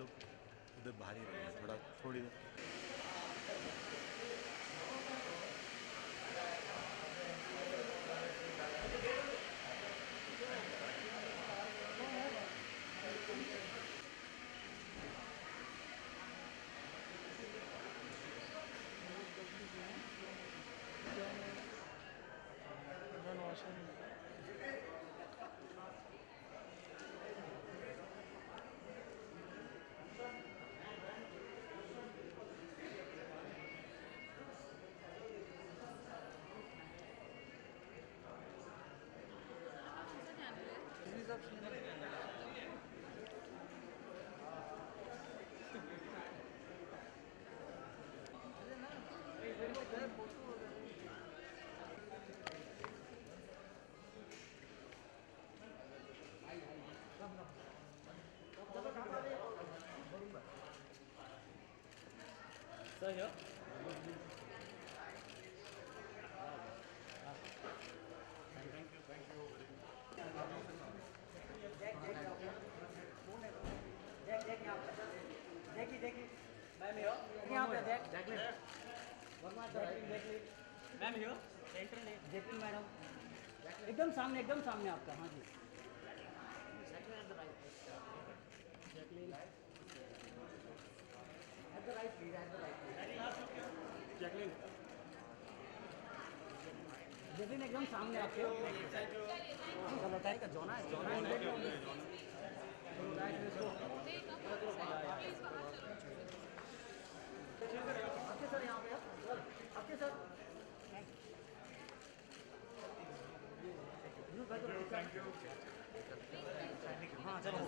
लोग उधर बाहर ही रहेंगे थोड़ा थोड़ी देर। एकदम सामने आपका। हाँ जी। जैकलिन एकदम सामने आपके। जोना है आपके सर यहाँ पे आपके सर। हाँ चलो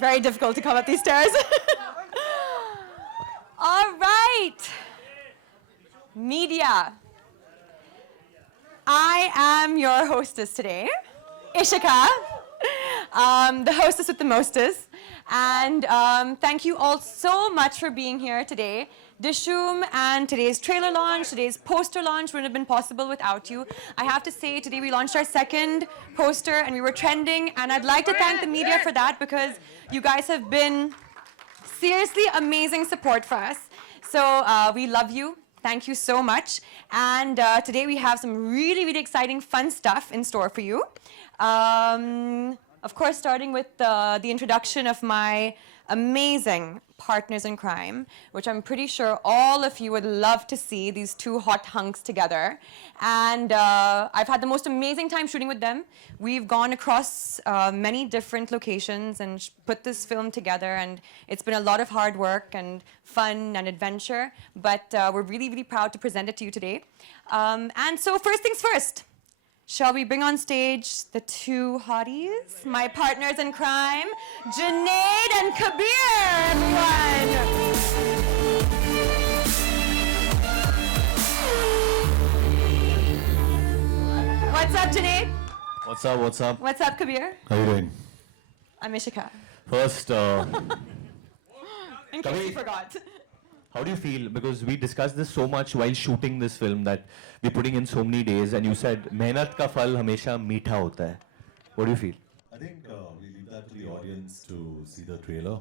Very difficult to come up these stairs. All right. Media. I am your hostess today, Ishika, the hostess with the mostest. And thank you all so much for being here today. Dishoom and today's trailer launch, today's poster launch wouldn't have been possible without you. I have to say, today we launched our second poster and we were trending, and I'd like to thank the media for that because you guys have been seriously amazing support for us. So we love you. Thank you so much. And today we have some really, really exciting, fun stuff in store for you. Of course, starting with the introduction of my amazing partners in crime, which I'm pretty sure all of you would love to see, these two hot hunks together. And I've had the most amazing time shooting with them. We've gone across many different locations and put this film together, and it's been a lot of hard work and fun and adventure, but we're really, really proud to present it to you today. And so first things first, shall we bring on stage the two hotties, my partners in crime, Junaid and Kabir, everyone. What's up, Junaid? What's up? What's up? What's up, Kabir? How you doing? I'm Ishika, First, in case you forgot. how do you feel? Because we discussed this so much while shooting this film that we're putting in so many days, and you said मेहनत का फल हमेशा मीठा होता है. What do you feel? I think we leave that to the audience to see the trailer.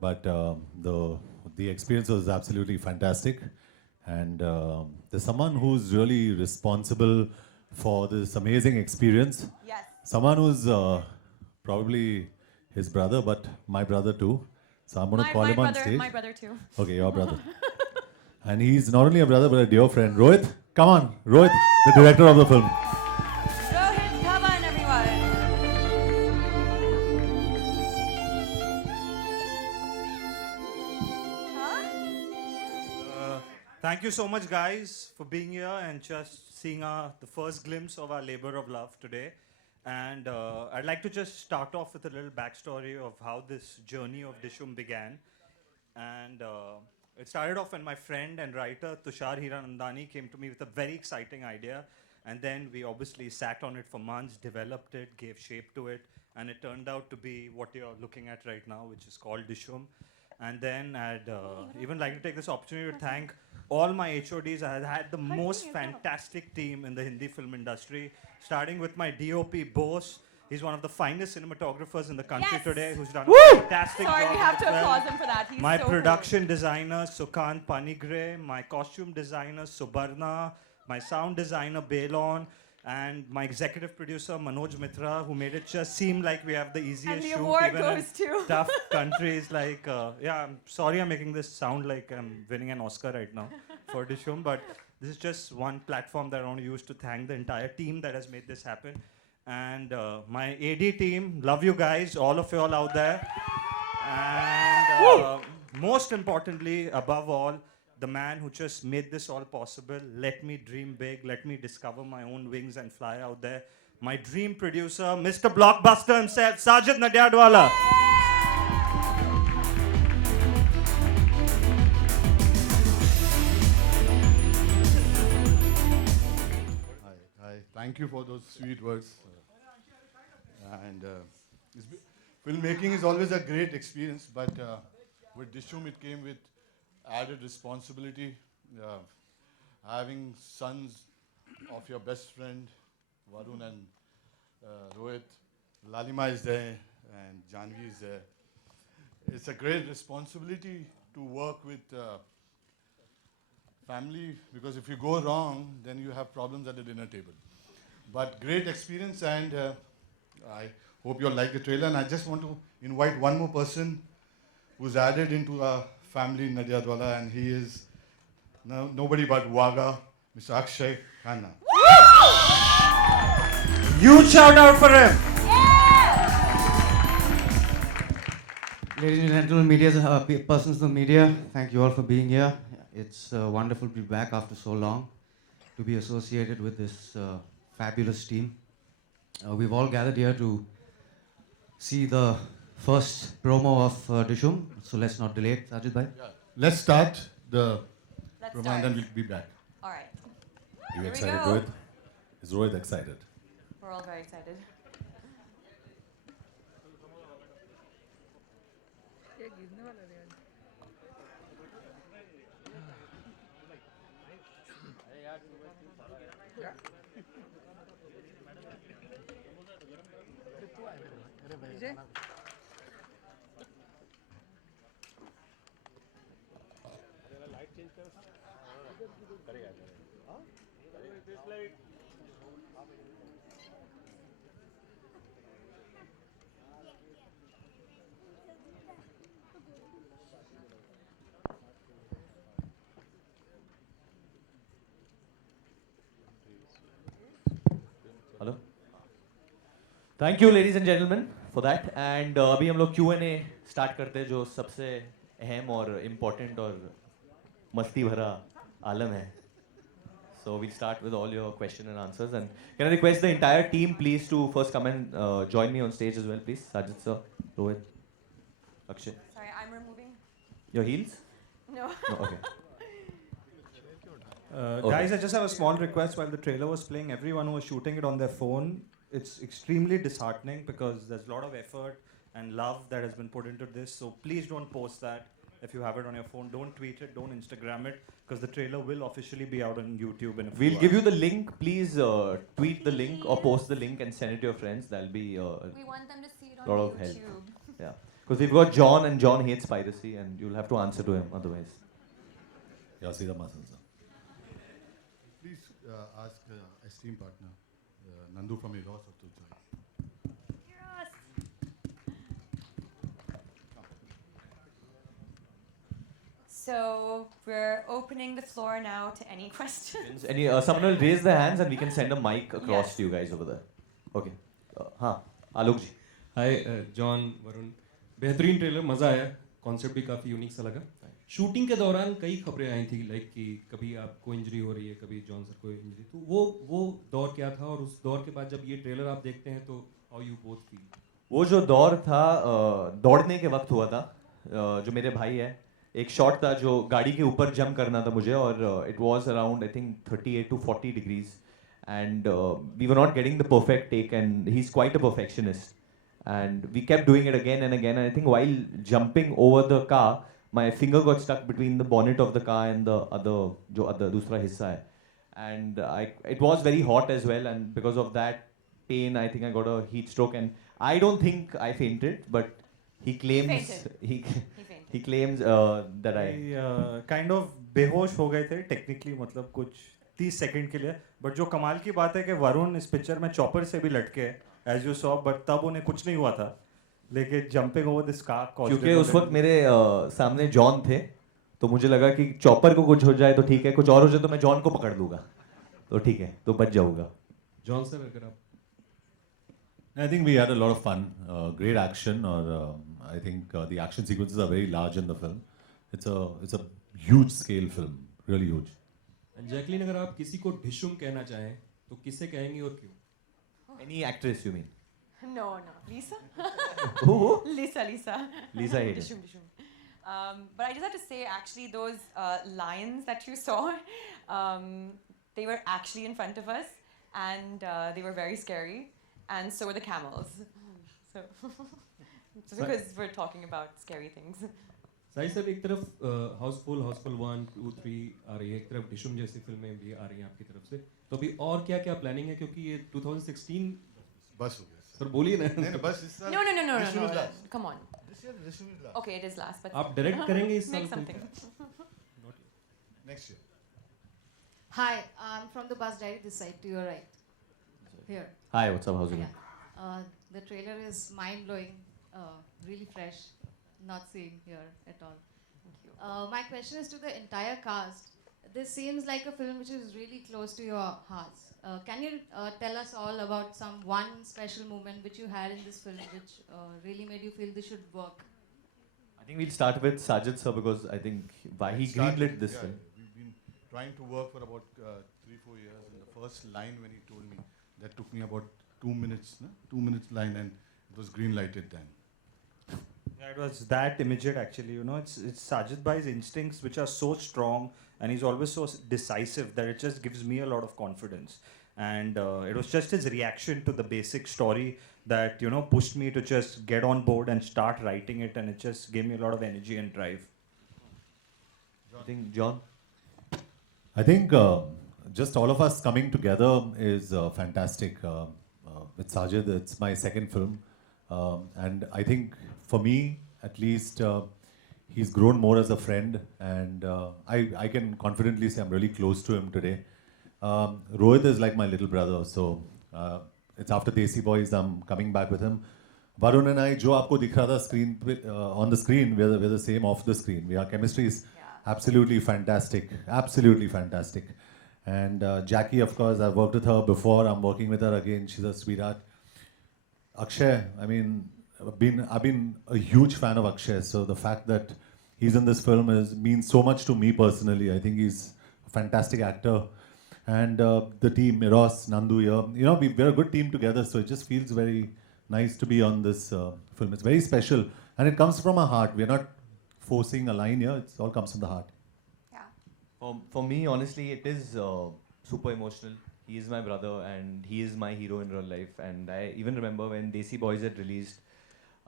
but the experience was absolutely fantastic. And there's someone who's really responsible for this amazing experience. Yes. Someone who's probably his brother, but my brother too. So I'm going to call him on stage. My brother too. Okay, your brother. And he's not only a brother, but a dear friend. Rohit, come on. Rohit, the director of the film. Rohit Dhawan, everyone. Huh? Thank you so much, guys, for being here and just seeing the first glimpse of our labor of love today. And I'd like to just start off with a little backstory of how this journey of Dishum began. And it started off when my friend and writer Tushar Hiranandani came to me with a very exciting idea. And then we obviously sat on it for months, developed it, gave shape to it. And it turned out to be what you're looking at right now, which is called Dishum. And then I'd even like to take this opportunity to thank all my HODs. I had the most fantastic team in the Hindi film industry, starting with my DOP, Bose. He's one of the finest cinematographers in the country Yes. today, who's done a fantastic Sorry, job. we in have the to film. applaud him for that. He's My so production designer, Sukant Panigre, my costume designer, Subarna, my sound designer, Belon, and my executive producer, Manoj Mitra, who made it just seem like we have the easiest And the shoot award even goes in to- tough countries like, yeah, I'm sorry I'm making this sound like I'm winning an Oscar right now for Dishum, but this is just one platform that I want to use to thank the entire team that has made this happen. And my AD team, love you guys, all of you all out there. And most importantly, above all, the man who just made this all possible, let me dream big, let me discover my own wings and fly out there. My dream producer, Mr. Blockbuster himself, Sajid Nadiadwala. Hi. Thank you for those sweet words. Filmmaking is always a great experience, but with Dishum it came with added responsibility. Having sons of your best friend, Varun and Rohit, Lalima is there and Janvi is there. It's a great responsibility to work with family, because if you go wrong, then you have problems at the dinner table. But great experience, and I hope you'll like the trailer. And I just want to invite one more person who's added into our family, Nadiadwala, and he is nobody but Waga, Mr. Akshay Khanna. Huge shout out for him. Ladies and gentlemen, media, persons of the media, thank you all for being here. It's wonderful to be back after so long, to be associated with this fabulous team. We've all gathered here to see the first promo of Dishum, so let's not delay it. Sajid bhai? Let's start the Let's promo start. and then we'll be back. All right. Are you Here we excited, go. Rohit? Is Rohit excited? We're all very excited. ये गिरने वाला है यार। Vijay hello thank you ladies and gentleman for that and अभी हम लोग Q&A start करते हैं जो सबसे अहम और इम्पोर्टेंट और मस्ती भरा आलम है so we'll start with all your question and answers and can I request the entire team please to first come and join me on stage as well please Sajid sir Rohit Akshay Sorry, I'm removing. your heels No. no okay Guys, I just have a small request. While the trailer was playing, everyone who was shooting it on their phone, it's extremely disheartening because there's a lot of effort and love that has been put into this. So please don't post that if you have it on your phone. Don't tweet it, don't Instagram it, because the trailer will officially be out on YouTube in a few we'll give you hours. the link please tweet the link or post the link and send it to your friends that'll be We want them to see it Lot on of help. YouTube. yeah Because we've got John, and John hates piracy, and you'll have to answer to him otherwise. Yasir Masan sir. Please ask esteemed partner, Nandu from Eros or to join. So we're opening the floor now to any questions. Any, someone will raise their hands, and we can send a mic across Yes. to you guys over there. Okay. हाँ, आलोक जी. हाय John Varun बेहतरीन trailer मज़ा आया concept भी काफ़ी unique सा लगा shooting के दौरान कई खबरें आई थी लाइक कि कभी आपको इंजरी हो रही है कभी जॉन सर को इंजरी तो वो दौर क्या था और उस दौर के बाद जब ये ट्रेलर आप देखते हैं तो हाउ यू बोथ फील वो जो दौर था दौड़ने के वक्त हुआ था जो मेरे भाई है एक शॉट था जो गाड़ी के ऊपर जंप करना था मुझे और it was around I think 38 to 40 degrees and we were not getting the perfect take and he's quite a perfectionist and we kept doing it again and again and I think while jumping over the car my finger got stuck between the bonnet of the car and the other दूसरा हिस्सा है and it was very hot as well and because of that pain I think I got a heat stroke and I don't think I fainted but he claims he claims that I kind of बेहोश हो गए थे technically मतलब कुछ 30 second के लिए but जो कमाल की बात है कि वरुण इस पिक्चर में चॉपर से भी लटके एज यू सॉ बट तब उन्हें कुछ नहीं हुआ था लेकिन जंपिंग ओवर दिस कार क्योंकि उस वक्त मेरे सामने जॉन थे तो मुझे लगा कि चॉपर को कुछ हो जाए तो ठीक है कुछ और हो जाए तो मैं जॉन को पकड़ लूंगा तो ठीक है तो बच जाऊंगा जॉन सर अगर आप I think we had a lot of fun, great action, or I think the action sequences are very large in the film. It's a huge scale film, really huge. Jacqueline अगर आप किसी को ढिशुम कहना चाहें तो किसे कहेंगी और क्यों any actress you mean No, Lisa. who Lisa. Lisa Hayden. Dishum. But I just have to say, actually, those lions that you saw, they were actually in front of us, and they were very scary, and so were the camels. So, just because we're talking about scary things. Sai sir एक तरफ हाउसफुल 1 2 3 आ रही है एक तरफ ढिशुम जैसी फिल्में भी आ रही हैं आपकी तरफ से तो अभी और क्या क्या प्लानिंग है क्योंकि ये 2016 बस हो गया सर बोलिए ना नहीं बस इस साल No. Dishum is last. Come on. This year Dishum is last. Okay, it is last, but आप डायरेक्ट करेंगे इस साल make something. Next year. Hi, I'm from the bus diary this side to your right. Here. hi what's up how's it going Yeah. The trailer is mind blowing, really fresh. Not seen here at all. My question is to the entire cast. This seems like a film which is really close to your hearts. Can you tell us all about one special moment which you had in this film which really made you feel this should work? I think we'll start with Sajid sir because I think why he greenlit this film We've been trying to work for about 3-4 years and the first line when he told me that took me about 2 minutes, no? 2 minutes line and it was green lighted then. Yeah, it was that immediate actually. You know, it's Sajid Bhai's instincts which are so strong, and he's always so decisive that it just gives me a lot of confidence. And it was just his reaction to the basic story that pushed me to just get on board and start writing it, and it just gave me a lot of energy and drive. I think John I think just all of us coming together is fantastic. With Sajid, it's my second film. And I think for me, at least, he's grown more as a friend. And I can confidently say I'm really close to him today. Rohit is like my little brother. So it's after Desi Boys, I'm coming back with him. Varun and I, jo aapko dikh raha tha screen, on the screen, we're the same off the screen. Our chemistry is absolutely fantastic. Absolutely fantastic. And Jackie, of course, I've worked with her before. I'm working with her again. She's a sweetheart. Akshay, I mean, I've been a huge fan of Akshay. So the fact that he's in this film means so much to me personally. I think he's a fantastic actor. And the team, Eros, Nandu here, we're a good team together. So it just feels very nice to be on this film. It's very special. And it comes from our heart. We're not forcing a line here. It all comes from the heart. For me, honestly, it is super emotional. He is my brother and he is my hero in real life. And I even remember when Desi Boys had released,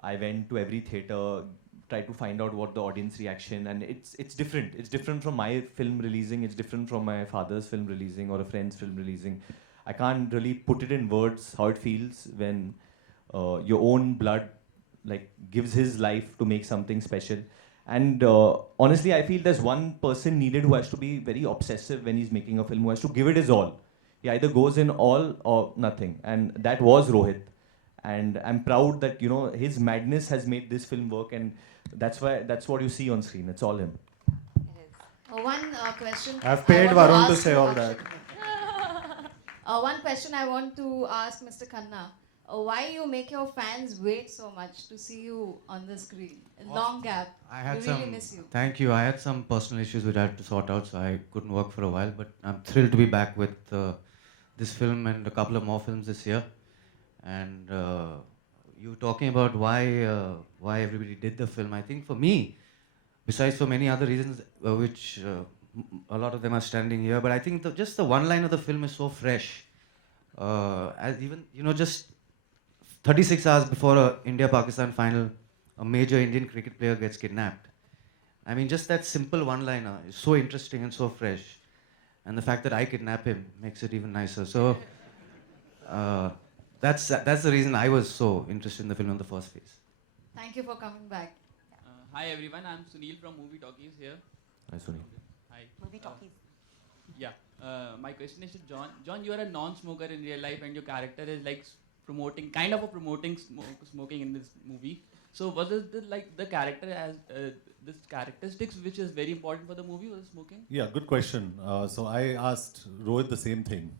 I went to every theatre, tried to find out what the audience reaction, and it's different. It's different from my film releasing. It's different from my father's film releasing or a friend's film releasing. I can't really put it in words how it feels when your own blood like gives his life to make something special. And honestly, I feel there's one person needed who has to be very obsessive when he's making a film, who has to give it his all. He either goes in all or nothing, and that was Rohit. And I'm proud that his madness has made this film work, and that's what you see on screen. It's all him. One question. I've I paid want Varun to ask say all Akshay. that. One question I want to ask Mr. Khanna. Why you make your fans wait so much to see you on the screen? A long gap. I had we some. really miss you. Thank you. I had some personal issues which I had to sort out, so I couldn't work for a while. But I'm thrilled to be back with this film and a couple of more films this year. And you talking about why everybody did the film. I think for me, besides for many other reasons, which a lot of them are standing here, but I think just the one line of the film is so fresh. As even just 36 hours before a India-Pakistan final, a major Indian cricket player gets kidnapped. I mean, just that simple one-liner is so interesting and so fresh. And the fact that I kidnap him makes it even nicer. So that's the reason I was so interested in the film in the first place. Thank you for coming back. Hi everyone, I'm Sunil from Movie Talkies here. Hi, Sunil. Hi. Movie talkies. Yeah, my question is to John. John, you are a non-smoker in real life, and your character is like promoting smoking in this movie. So was it the character has this characteristics which is very important for the movie, was smoking? Yeah, good question. So I asked Rohit the same thing.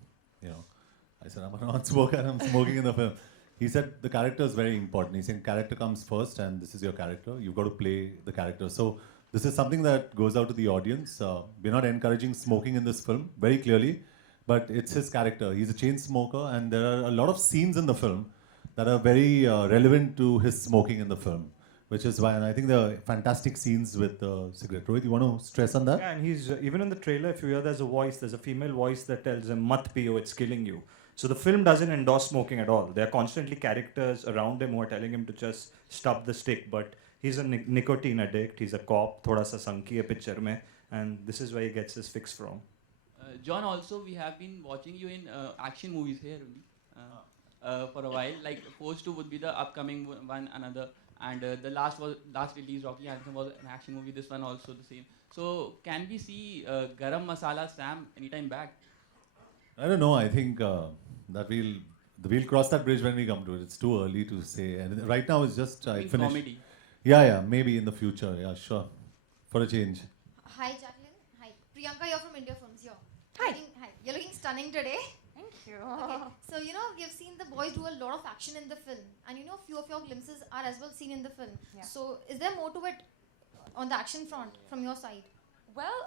I said, I'm a non-smoker and I'm smoking in the film. He said the character is very important. He said character comes first and this is your character. You've got to play the character. So this is something that goes out to the audience. We're not encouraging smoking in this film, very clearly, but it's his character. He's a chain smoker, and there are a lot of scenes in the film that are very relevant to his smoking in the film, which is why, and I think the fantastic scenes with the cigarette. Rohit, you want to stress on that? Yeah, and he's even in the trailer, if you hear there's a female voice that tells him, "Mat piyo, it's killing you." So the film doesn't endorse smoking at all. There are constantly characters around him who are telling him to just stop the stick, but he's a nicotine addict, he's a cop, thoda sa sanki hai picture mein, and this is where he gets his fix from. John, also we have been watching you in action movies here only for a while. Like Force 2 would be the upcoming one, another, and the last release Rocky Handsome was an action movie. This one also the same. So can we see Garam Masala Sam anytime back? I don't know. I think that we'll cross that bridge when we come to it. It's too early to say. And right now it's just I In finished. comedy. Yeah, maybe in the future. Yeah, sure. For a change. Hi, Jacqueline. Hi. Priyanka, you're from India Films here. Hi. Hi. You're looking stunning today. Thank you. Okay. So, we've seen the boys do a lot of action in the film. And, a few of your glimpses are as well seen in the film. Yeah. So, is there more to it on the action front from your side? Well,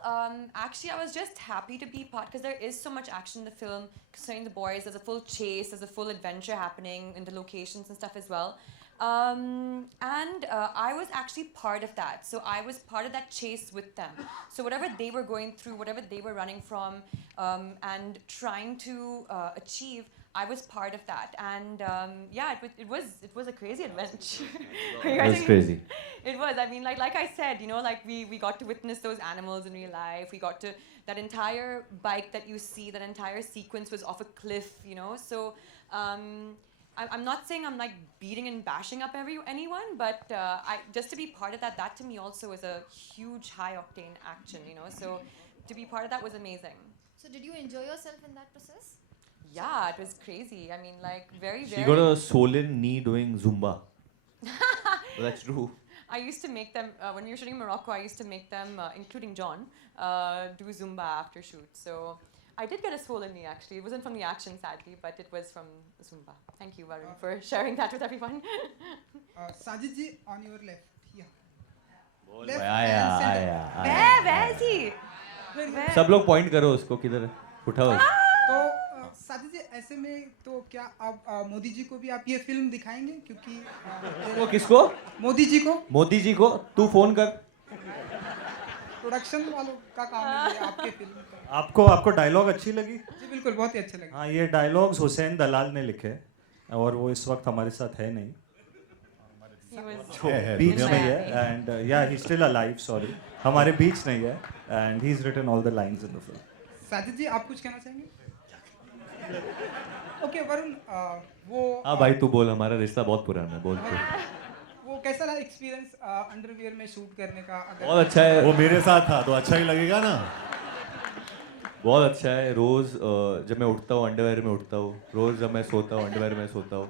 actually, I was just happy to be part because there is so much action in the film. Concerning the boys, there's a full chase, there's a full adventure happening in the locations and stuff as well. And I was actually part of that. So I was part of that chase with them. So whatever they were going through, whatever they were running from, and trying to achieve, I was part of that. And yeah, it was a crazy adventure. It was crazy. It was. I mean, like I said, we got to witness those animals in real life. We got to that entire bike that you see, that entire sequence was off a cliff. So. I'm not saying I'm like beating and bashing up anyone, but just to be part of that to me also is a huge high octane action, So to be part of that was amazing. So, did you enjoy yourself in that process? Yeah, it was crazy. I mean, like very. She got a swollen knee doing Zumba. So that's true. I used to make them when we were shooting in Morocco. I used to make them, including John, do Zumba after shoot. So. I did get a swollen knee actually. It wasn't from the action sadly, but it was from Zumba. Thank you, Varun, for sharing that with everyone. Sajid ji, on your left, here. Where is he? सब लोग point करो उसको किधर है उठाओ तो साजिद जी ऐसे में तो क्या आप मोदी जी को भी आप ये फिल्म दिखाएंगे क्योंकि वो किसको मोदी जी को तू फोन कर प्रोडक्शन वालों का काम है ये आपके फिल्म का आपको डायलॉग अच्छी लगी? जी बिल्कुल बहुत ही अच्छे लगे हाँ, ये डायलॉग्स हुसैन दलाल ने लिखे और वो इस वक्त हमारे साथ है नहीं, बीच दुनिया नहीं है, एंड या ही स्टिल अलाइव, सॉरी, हमारे बीच नहीं है, and he is written all the lines in the film. Sajid ji आप कुछ कहना चाहेंगे? ओके वरुण वो हाँ भाई तू बोल, हमारा रिश्ता बहुत पुराना है, बोल तू. वो कैसा रहा एक्सपीरियंस अंडरवियर में शूट करने का? बहुत अच्छा है, वो मेरे साथ था तो अच्छा ही लगेगा ना. बहुत अच्छा है. रोज जब मैं उठता हूँ अंडरवेयर में उठता हूँ, रोज जब मैं सोता हूँ अंडरवेयर में सोता हूँ.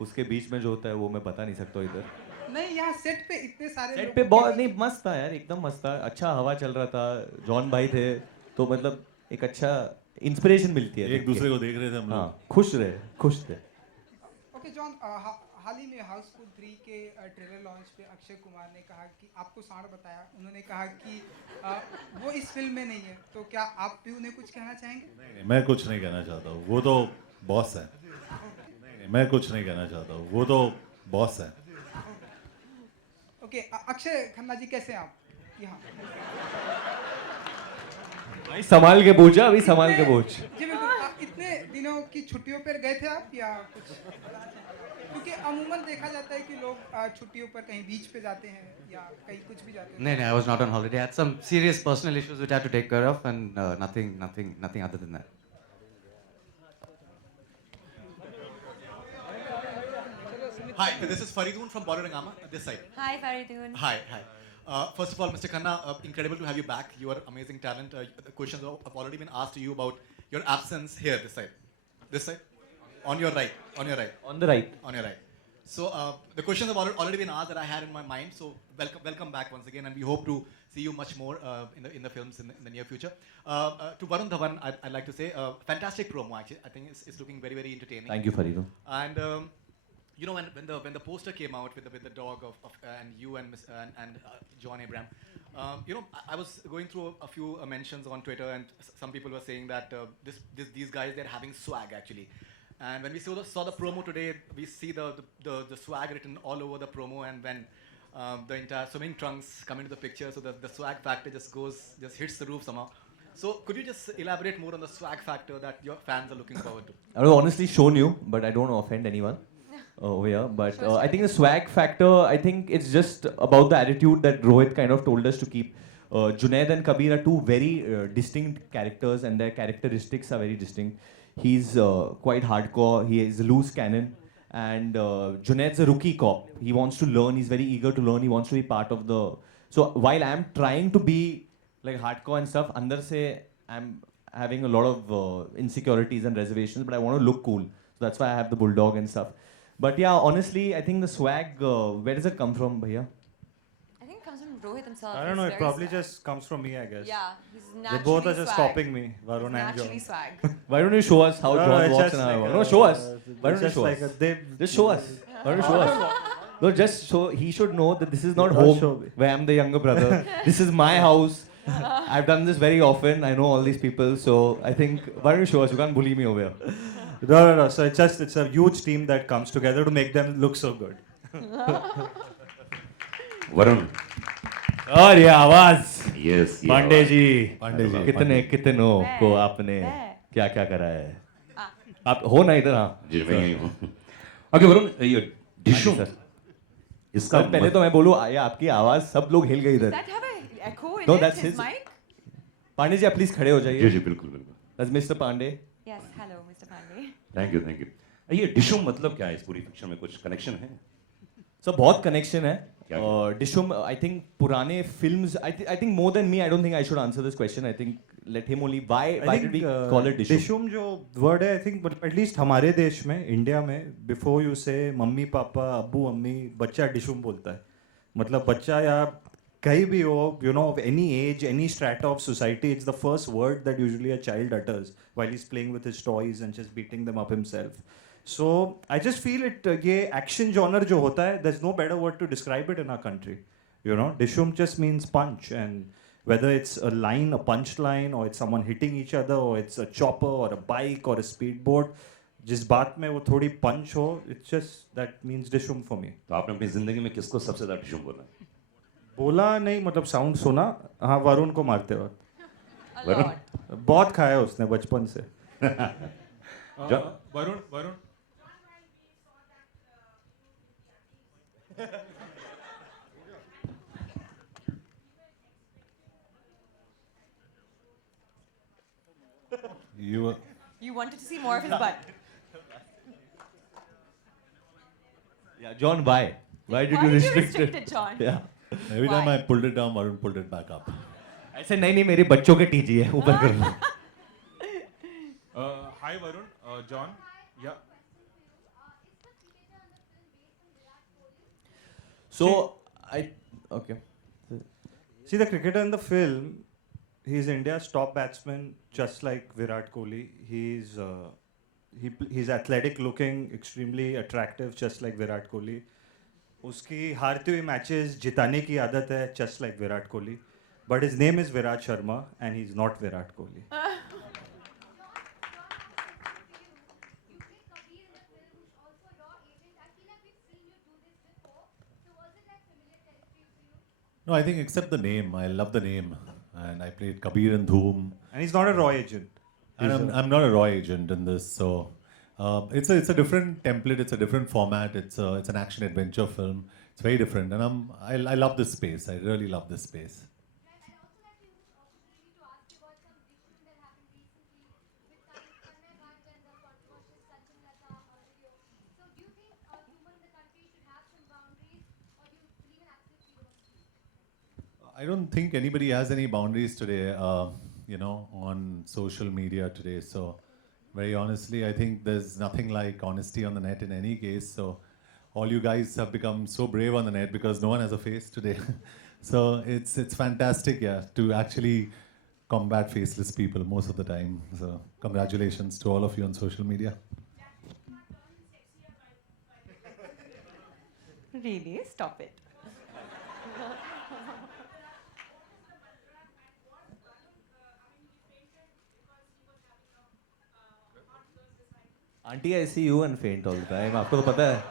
उसके बीच में जो होता है वो मैं बता नहीं सकता हूँ इधर. नहीं, यहाँ सेट पे इतने सारे सेट लोगों पे के बहुत बीच- नहीं, मस्त था यार, एकदम मस्त था. अच्छा हवा चल रहा था, जॉन भाई थे, तो मतलब एक अच्छा इंस्पिरेशन मिलती है. एक देख के. दूसरे को देख रहे थे हम लोग. हाँ, खुश रहे, खुश थे. ओके जॉन, हाल ही में हाउसफुल 3 के ट्रेलर लॉन्च पे अक्षय कुमार ने कहा कि आपको सांड बताया, उन्होंने कहा कि वो इस फिल्म में नहीं है, तो क्या आप भी उन्हें कुछ कहना चाहेंगे? नहीं, मैं कुछ नहीं कहना चाहता हूँ, वो तो बॉस है. नहीं, मैं कुछ नहीं कहना चाहता हूँ, वो तो बॉस है. ओके, अक्षय खन्ना जी कैसे हैं आप? यहाँ भाई संभाल के पूछा, अभी संभाल के पूछ. जी बिल्कुल, इतने दिनों की छुट्टियों पर गए थे आप या कुछ? क्योंकि अमूमन देखा जाता है कि लोग छुट्टियों पर कहीं बीच पे जाते हैं या कहीं कुछ भी जाते हैं. No, I was not on holiday. I had some serious personal issues which I had to take care of, and nothing other than that. Hi, this is Faridoon from Bolorangama, this side. Hi, Faridun. Hi. First of all, Mr. Khanna, incredible to have you back. You are amazing talent. The questions have already been asked to you about your absence here, this side. This side? On your right. On the right. On your right. So the questions have already been asked that I had in my mind. So welcome back once again, and we hope to see you much more in the films in the near future. To Varun Dhawan, I'd like to say fantastic promo. Actually, I think it's looking very, very entertaining. Thank you, Faridun. And you know, when the poster came out with the dog of and you and John Abraham, you know, I was going through a few mentions on Twitter, and some people were saying that these guys, they're having swag actually. And when we saw the promo today, we see the swag written all over the promo, and when the entire swimming trunks come into the picture, so the swag factor just hits the roof somehow. So could you just elaborate more on the swag factor that your fans are looking forward to? I will honestly shown you, but I don't want to offend anyone over here. But I think the swag factor, I think it's just about the attitude that Rohit kind of told us to keep. Junaid and Kabir are two very distinct characters, and their characteristics are very distinct. He's quite hardcore, he is a loose cannon, and Junaid's a rookie cop. He wants to learn, he's very eager to learn, he wants to be part of the... So while I'm trying to be like hardcore and stuff, andar se I'm having a lot of insecurities and reservations, but I want to look cool. So that's why I have the bulldog and stuff. But yeah, honestly, I think the swag, where does it come from, bhaiya? I think it comes from Rohit himself. I don't He's know, it very probably swag. just comes from me, I guess. Yeah, he's They naturally both are just swag. copying me, Varun and Naturally John. swag. Why don't you show us how No, John it's walks just and how I like walk? a- No, show us. Why it's don't you just show like us? Just show us. Why don't you show us? No, just show. He should know that this is not I'll show home me. where I'm the younger brother. This is my house. I've done this very often. I know all these people. So I think, why don't you show us? You can't bully me over here. No. So it's a huge team that comes together to make them look so good. Varun और ये आवाज yes Pandey ji Pandey ji, कितनों को आपने क्या क्या करा है आप हो ना इधर हाँ जी मैं यही हूँ ओके वरुण ये डिशू सर इसका पहले तो मैं बोलूँ ये आपकी आवाज सब लोग हिल गए Does इधर that have an echo in No, it? that's His his. mic? Pandey ji आप प्लीज खड़े हो जी जाइए जी बिल्कुल बिल्कुल That's Mr. Pandey. Yes, hello, Mr. Pandey. Thank you ये डिशू मतलब क्या है इस पूरी फिक्शन में कुछ कनेक्शन है सर बहुत कनेक्शन है क्या? डिशुम आई थिंक पुराने films I think more than me I don't think I should answer this question I think let him only why did we call it Dishoom Dishoom जो वर्ड है I think at least हमारे देश में India में before you से mummy papa अब्बू अम्मी बच्चा डिशुम बोलता है मतलब बच्चा या कहीं भी हो you know any age any strata of society it's the first word that usually a child utters while he is playing with his toys and just beating them up himself so I just feel it ये action genre जो होता है there is no better word to describe it in our country you know dishum just means punch and whether it's a line a punch line or it's someone hitting each other or it's a chopper or a bike or a speedboat जिस बात में वो थोड़ी punch हो it's just that means dishum for me तो आपने अपनी जिंदगी में किसको सबसे ज्यादा डिशू बोला बोला नहीं मतलब साउंड सुना हाँ वरुण को मारते वक्त वरुण बहुत खाया उसने बचपन से Varun You You wanted to see more of his butt. Yeah, John, why? Why did Why you did you restrict restrict it, John? Yeah. Every time Why? I pulled it down, Varun pulled it back up. ऐसे नहीं मेरे बच्चों के TG है ऊपर कर लो. Hi Varun, John. Yeah. So okay. See, the cricketer in the film, he's India's top batsman, just like Virat Kohli. He's athletic looking, extremely attractive, just like Virat Kohli. उसकी हारते हुए मैचेस जिताने की आदत है, just like Virat Kohli. But his name is Virat Sharma, and he's not Virat Kohli. No, I think except the name. I love the name. And I played Kabir in Dhoom. And he's not a Roy agent. And I'm not a Roy agent in this, so it's a different template. It's a different format. It's an action adventure film. It's very different, and I love this space. I really love this space. I don't think anybody has any boundaries today, on social media today. So, very honestly, I think there's nothing like honesty on the net in any case. So, all you guys have become so brave on the net because no one has a face today. So, it's fantastic, to actually combat faceless people most of the time. So, congratulations to all of you on social media. Really? Stop it. Auntie, I see you and faint all the time. आपको तो पता है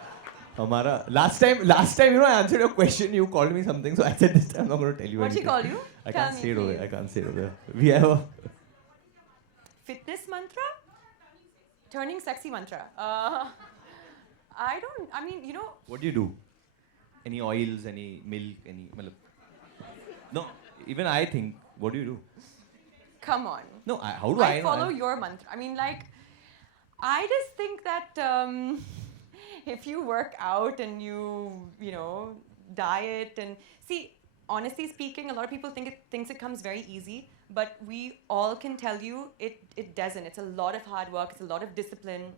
हमारा last time I answered your question, you called me something, so I said this time I'm not going to tell you What'd she anything. call you? I Tell can't me, say it over. please. I can't say it over. We have a Fitness mantra? Turning sexy mantra. I mean, What do you do? Any oils, any milk, मतलब No, even I think, what do you do? come on. No, how do I know? follow your mantra. I mean, I just think that if you work out and you diet and see, honestly speaking, a lot of people thinks it comes very easy, but we all can tell you it doesn't. It's a lot of hard work. It's a lot of discipline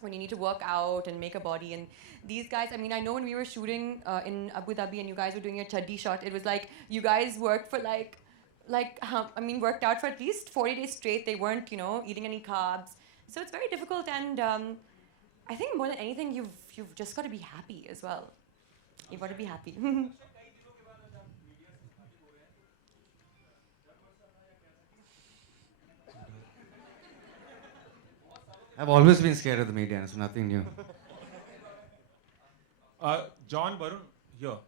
when you need to work out and make a body. And these guys, I mean, I know when we were shooting in Abu Dhabi and you guys were doing your chaddi shot, it was like you guys worked for worked out for at least 40 days straight. They weren't, eating any carbs. So it's very difficult, and I think more than anything, you've just got to be happy as well. You've got to be happy. I've always been scared of the media, and it's nothing new. John, Varun, here.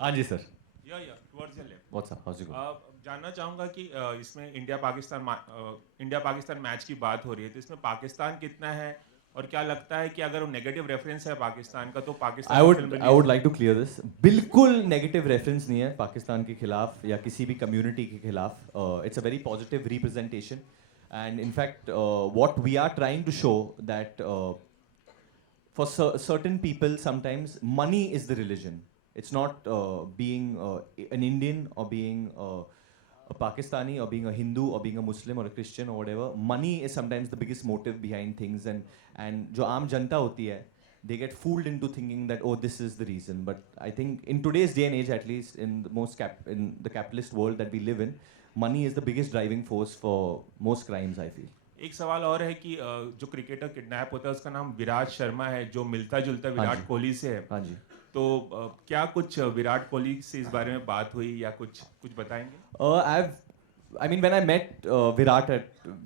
हाँ जी sir. Yeah, towards your left. What's up? How's it going? जानना चाहूँगा कि इसमें India Pakistan match की बात हो रही है, तो इसमें पाकिस्तान कितना है और क्या लगता है कि अगर वो नेगेटिव रेफरेंस है पाकिस्तान का तो Pakistan I would like to clear this. बिल्कुल नेगेटिव रेफरेंस नहीं है पाकिस्तान के खिलाफ या किसी भी कम्युनिटी के खिलाफ. It's a very positive representation, and in fact, what we are trying to show that for certain people, sometimes money is the religion. It's not being an Indian or being a Pakistani or being a Hindu or being a Muslim or a Christian or whatever. Money is sometimes the biggest motive behind things, and जो आम जनता होती है, they get fooled into thinking that this is the reason. But I think in today's day and age, at least in the capitalist world that we live in, money is the biggest driving force for most crimes, I feel. एक सवाल और है कि जो cricketer kidnap होता है उसका नाम विराट शर्मा है, जो मिलता जुलता विराट कोहली से है. हाँ जी. तो क्या कुछ विराट कोहली से इस बारे में बात हुई या कुछ बताएंगे? I mean, when I met Virat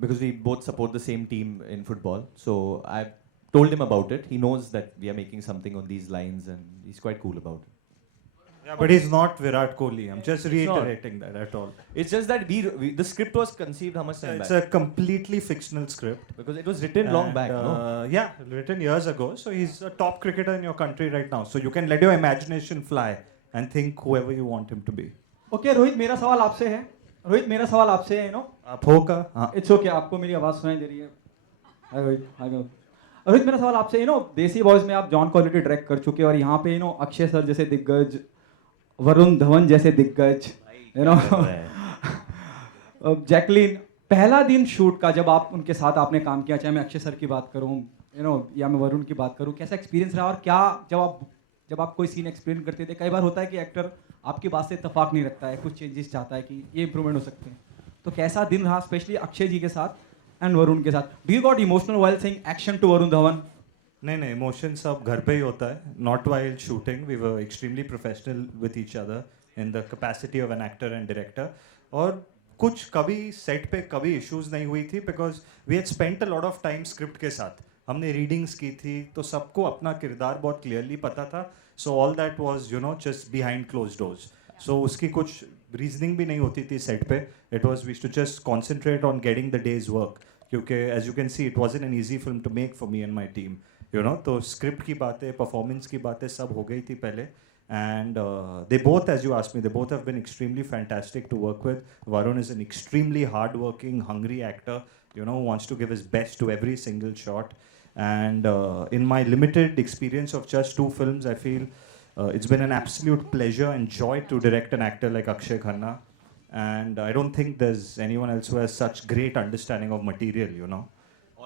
because we both support the same team in football, so I told him about it. He knows that we are making something on these lines, and he's quite cool about it. Yeah, but he's not Virat Kohli. I'm just reiterating that at all. It's just that the script was conceived how much time It's back? a completely fictional script. Because it was written long back, no? Yeah, written years ago. So he's a top cricketer in your country right now. So you can let your imagination fly and think whoever you want him to be. Okay, Rohit मेरा सवाल आपसे है. रोहित मेरा सवाल आपसे है, आप होगा? हाँ. It's okay, आपको मेरी आवाज़ सुनाई दे रही है. Hi Rohit, hi Rohit. रोहित मेरा सवाल आपसे देसी बॉयज में आप जॉन क्वालिटी डायरेक्ट कर चुके हैं और यहाँ पे अक्षय सर जैसे दिग्गज, वरुण धवन जैसे दिग्गज, जैकलीन, पहला दिन शूट का जब आप उनके साथ आपने काम किया, चाहे मैं अक्षय सर की बात करूँ या मैं वरुण की बात करूँ, कैसा एक्सपीरियंस रहा? और क्या जब आप कोई सीन एक्सप्लेन करते थे, कई बार होता है कि एक्टर आपकी बात से इत्तेफाक नहीं रखता है, कुछ चेंजेस चाहता है कि ये इंप्रूवमेंट हो सकते हैं, तो कैसा दिन रहा स्पेशली अक्षय जी के साथ एंड वरुण के साथ? Do you got emotional while saying action to Varun Dhawan? नहीं, इमोशन सब घर पे ही होता है, not while shooting. We were extremely professional with each other in the capacity of an actor and director. और कुछ कभी सेट पे कभी इश्यूज नहीं हुई थी because we had spent a lot of time script के साथ. हमने रीडिंग्स की थी तो सबको अपना किरदार बहुत क्लियरली पता था. So all that was just behind close doors. So उसकी कुछ रीजनिंग भी नहीं होती थी सेट पे. It was we to just concentrate on getting the day's work, क्योंकि as you can see it wasn't an easy film to make for me and my team. तो script की बातें, परफॉर्मेंस की बातें सब हो गई थी पहले. And they both, as you asked me, they both have been extremely fantastic to work with. Varun is an extremely hard-working, hungry actor, who wants to give his best to every single shot. And in my limited experience of just 2 films, I feel it's been an absolute pleasure and joy to direct an actor like Akshay Khanna. And I don't think there's anyone else who has such great understanding of material.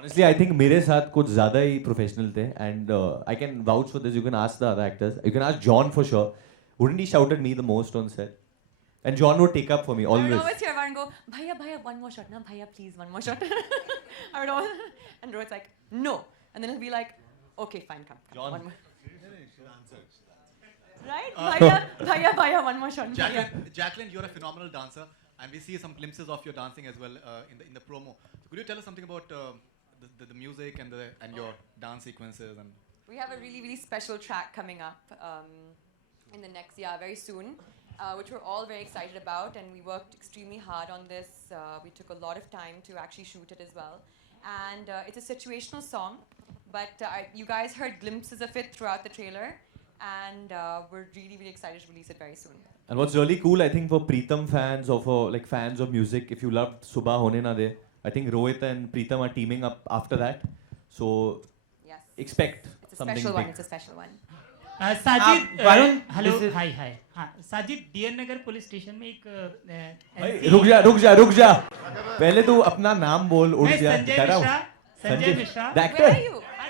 Honestly, I think मेरे साथ कुछ ज़्यादा ही professional थे, and I can vouch for this. You can ask the other actors. You can ask John for sure. Wouldn't he shout at me the most on set? And John would take up for me I would always. always hear Varun go, Bhaiya, one more shot, na Bhaiya, please, one more shot. I would always, and Rohit's like, no, and then he'll be like, okay, fine, come, John. one more. Right? Bhaiya, one more shot. Bhaiya. Jacqueline, you're a phenomenal dancer, and we see some glimpses of your dancing as well in the promo. So could you tell us something about the music and your dance sequences? And We have a really, really special track coming up in the next year, very soon, which we're all very excited about, and we worked extremely hard on this. We took a lot of time to actually shoot it as well. And it's a situational song, but you guys heard glimpses of it throughout the trailer, and we're really, really excited to release it very soon. And what's really cool, I think, for Preetham fans or for fans of music, if you loved Subha Hone Na De, I think Rohit and Preetham are teaming up after that. So yes, expect it's a something special big. one. It's a special one. Sajid, Varun, hello, this is- हाय हाय. हाँ, Sajid, DN नगर police station में एक भाई, रुक जा. पहले तू अपना नाम बोल. उठ जा. Sanjay Mishra, The actor. हाँ जी, हाँ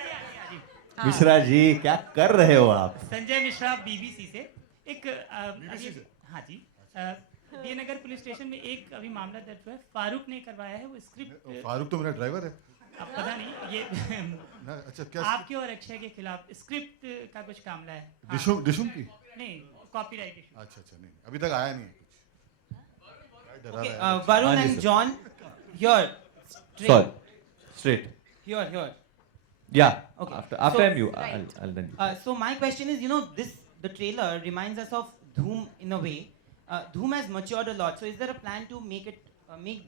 जी. मिश्रा जी, क्या कर रहे हो आप? संजय मिश्रा बीबीसी से एक हाँ जी, डीएन नगर पुलिस स्टेशन में एक अभी मामला दर्ज हुआ है. फारूक ने करवाया है वो स्क्रिप्ट. फारूक तो मेरा ड्राइवर है. अब पता नहीं ये अच्छा, क्या आपके और अक्षय के खिलाफ स्क्रिप्ट का कुछ मामला है. डिशुम की? नहीं, कॉपीराइट इशू. अच्छा, नहीं, अभी तक आया नहीं है. Varun and John, here. Sorry. Straight. Here. Yeah. Okay. After So- I'm you. I'll then you. So my question is, the trailer reminds us of Dhoom in a way. Dhoom has matured a lot. So is there a plan to make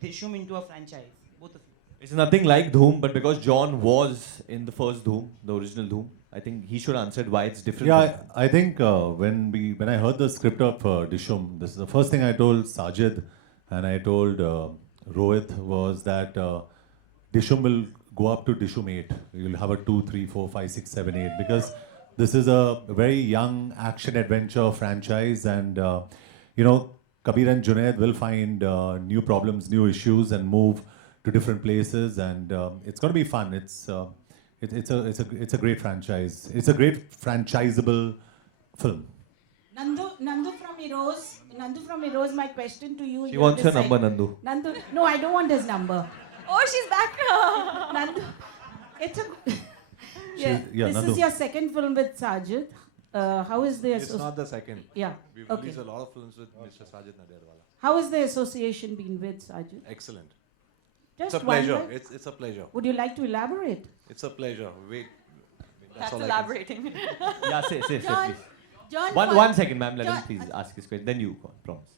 Drishyam into a franchise? Both of you. It's nothing like Dhoom, but because John was in the first Dhoom, the original Dhoom, I think he should answer why it's different. Yeah, I think when I heard the script of Dishoom, this is the first thing I told Sajid and I told Rohit was that Dishoom will go up to Dishoom 8. You'll have a 2, 3, 4, 5, 6, 7, 8 because this is a very young action adventure franchise and Kabir and Junaid will find new problems, new issues and move to different places and it's going to be fun. It's a great franchise. It's a great franchisable film. Nandu from Eros, my question to you. She wants her number, Nandu. No, I don't want his number. Oh, she's back. Nandu, it's a. Yeah, this Nandu. is your second film with Sajid. How is the It's not the second. Yeah. We've Okay. released a lot of films with Mr. Sajid Nadirwala. How has the association been with Sajid? Excellent. Just it's a pleasure. one word? It's a pleasure. Would you like to elaborate? It's a pleasure. That's all I can elaborating. Yeah, say, John, please. John, One second, ma'am. Let John- him please ask his question. Then you go, promise.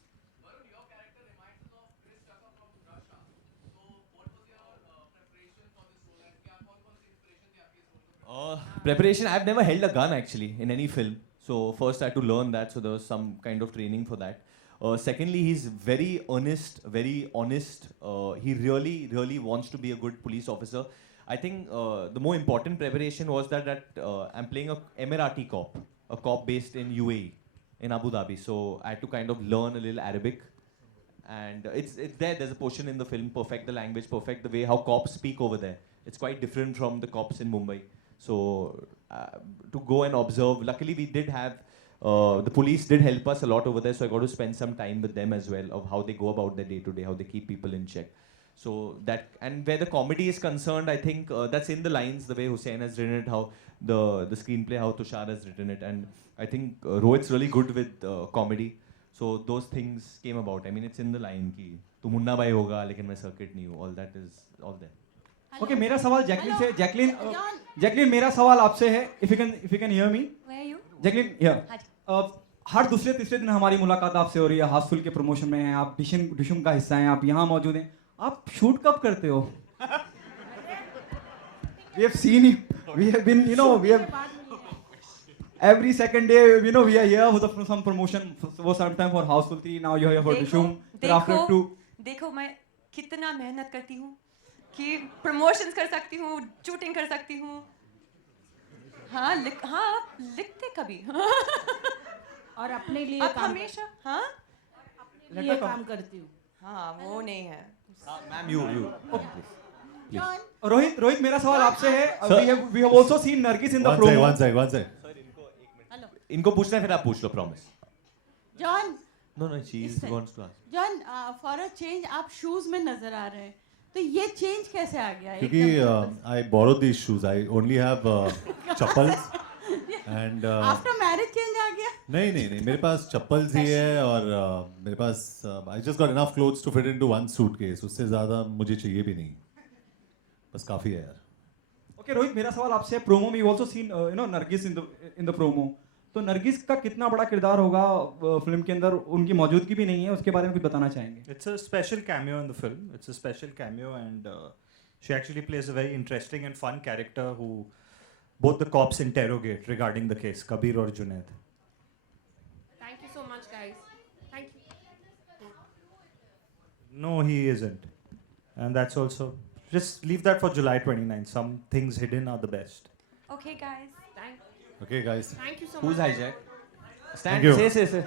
Preparation, I've never held a gun actually in any film. So first I had to learn that, so there was some kind of training for that. Secondly, he's very earnest, very honest. He really, really wants to be a good police officer. I think the more important preparation was that I'm playing a Emirati cop, a cop based in UAE, in Abu Dhabi. So I had to kind of learn a little Arabic. And it's there. There's a portion in the film, perfect the language, perfect the way how cops speak over there. It's quite different from the cops in Mumbai. So to go and observe, luckily we did have, the police did help us a lot over there, so I got to spend some time with them as well, of how they go about their day to day, how they keep people in check. So that, and where the comedy is concerned, I think that's in the lines, the way Hussein has written it, how the screenplay, how Tushar has written it, and I think Rohit's really good with comedy. So those things came about. I mean, it's in the line ki tu munna bhai hoga, lekin main circuit nahi hu. All that is all there. Okay, मेरा सवाल Jacqueline से, Jacqueline मेरा सवाल आपसे है, if you can hear me. Where are you? Jacqueline, here. हर दूसरे तीसरे दिन हमारी मुलाकात आपसे हो रही है, हाउसफुल के प्रमोशन में हैं, आप डिशम का हिस्सा हैं, आप यहाँ मौजूद हैं. आप शूट कब करते हो? We have seen you. We have been, we have every second day, we are here for some promotion. For some time for Houseful 3, now you're here for Dishum. After 2. देखो मैं कितना मेहनत करती हूँ कि promotions कर सकती हूँ, shooting कर सकती हूँ. हाँ आप लिखते कभी? और अपने लिए आप काम हमेशा हाँ? अपने लिए काम करती हूँ. हाँ वो नहीं है. Ma'am, you. Please. रोहित मेरा सवाल आपसे है. We have also seen Nargis in the promo. One sec. इनको पूछना है फिर आप पूछ लो, promise. John. No, she wants to ask. John, for a change आप shoes में नजर आ रहे हैं. तो ये change कैसे आ गया? क्योंकि I borrowed these shoes. I only have chappals. And After marriage change आ गया? नहीं मेरे पास चप्पल्स ही है और मेरे पास I just got enough clothes to fit into one suitcase. उससे ज़्यादा मुझे चाहिए भी नहीं. बस काफ़ी है यार. Okay, रोहित मेरा सवाल आपसे है. Promo में you also seen Nargis in the promo. तो नरगिस का कितना बड़ा किरदार होगा फिल्म के अंदर? उनकी मौजूदगी भी नहीं है, उसके बारे में कुछ बताना चाहेंगे? It's a special cameo in the film. It's a special cameo, and she actually plays a very interesting and fun character who both the cops interrogate regarding the case, Kabir or Junaid. Thank you so much, guys. Thank you. No, he isn't. And that's also, just leave that for July 29. Some things hidden are the best. Okay, guys. Okay, guys. Thank you so Who's much. hijack? Thank you. Say.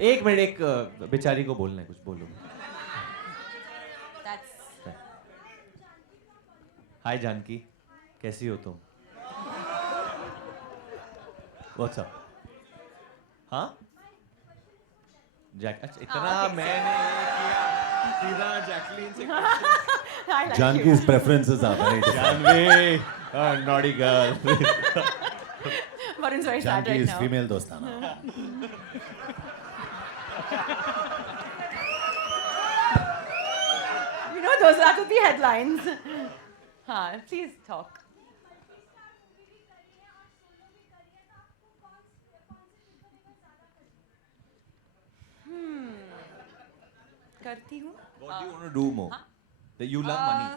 एक minute, एक बेचारी को बोलना है, कुछ बोलो. Hi Janaki, कैसी हो तुम? What's up? हाँ? अच्छा इतना मैंने किया, सीधा जैकलीन से. Janki's preferences are very different. Janvi, naughty girl. Varun's very sad Janki right is now. female dostana. That will be headlines. Please talk. करती हूँ. What do you want to do more? That you love money.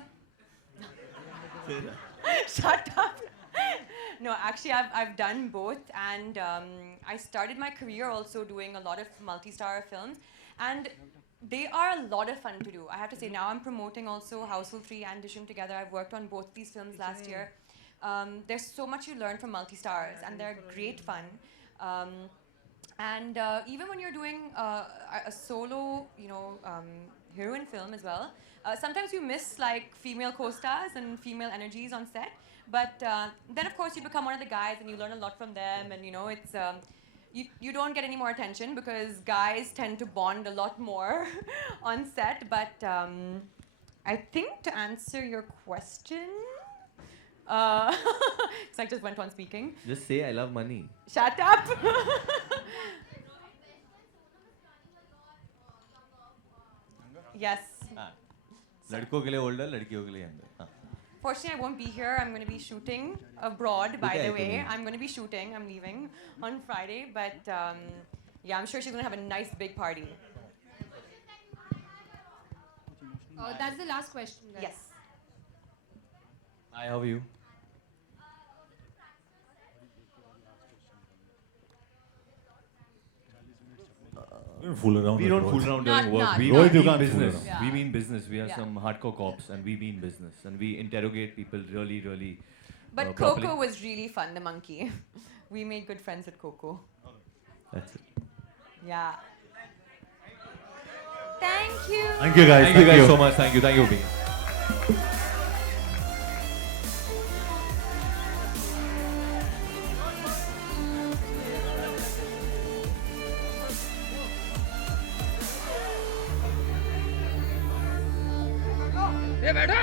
Shut up. No, actually, I've done both, and I started my career also doing a lot of multi-star films, and they are a lot of fun to do. I have to say, now I'm promoting also Houseful 3 and Dishum together. I've worked on both these films last year. There's so much you learn from multi-stars, and they're great fun. And even when you're doing a solo, heroine film as well, sometimes you miss like female co-stars and female energies on set. But then, of course, you become one of the guys, and you learn a lot from them. And it's you don't get any more attention because guys tend to bond a lot more on set. But I think to answer your question, because I just went on speaking. Just say I love money. Shut up. Yes. लड़कों के लिए older, लड़कियों के लिए younger. Fortunately, I won't be here. I'm going to be shooting abroad, by the way. I'm going to be shooting. I'm leaving on Friday. But yeah, I'm sure she's going to have a nice big party. That's the last question, guys. Yes. Hi, how are you? We don't fool around. We with don't Rohit. fool around Not- during work. not- We Rohit, you mean can't fool business. around. Yeah. We mean business. We are Yeah. some hardcore cops, and we mean business, and we interrogate people really, really. But properly. Coco was really fun, the monkey. We made good friends with Coco. That's it. Yeah. Thank you. Thank you guys. Thank you guys so much. Thank you. Thank you for being here. ये बैठा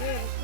ये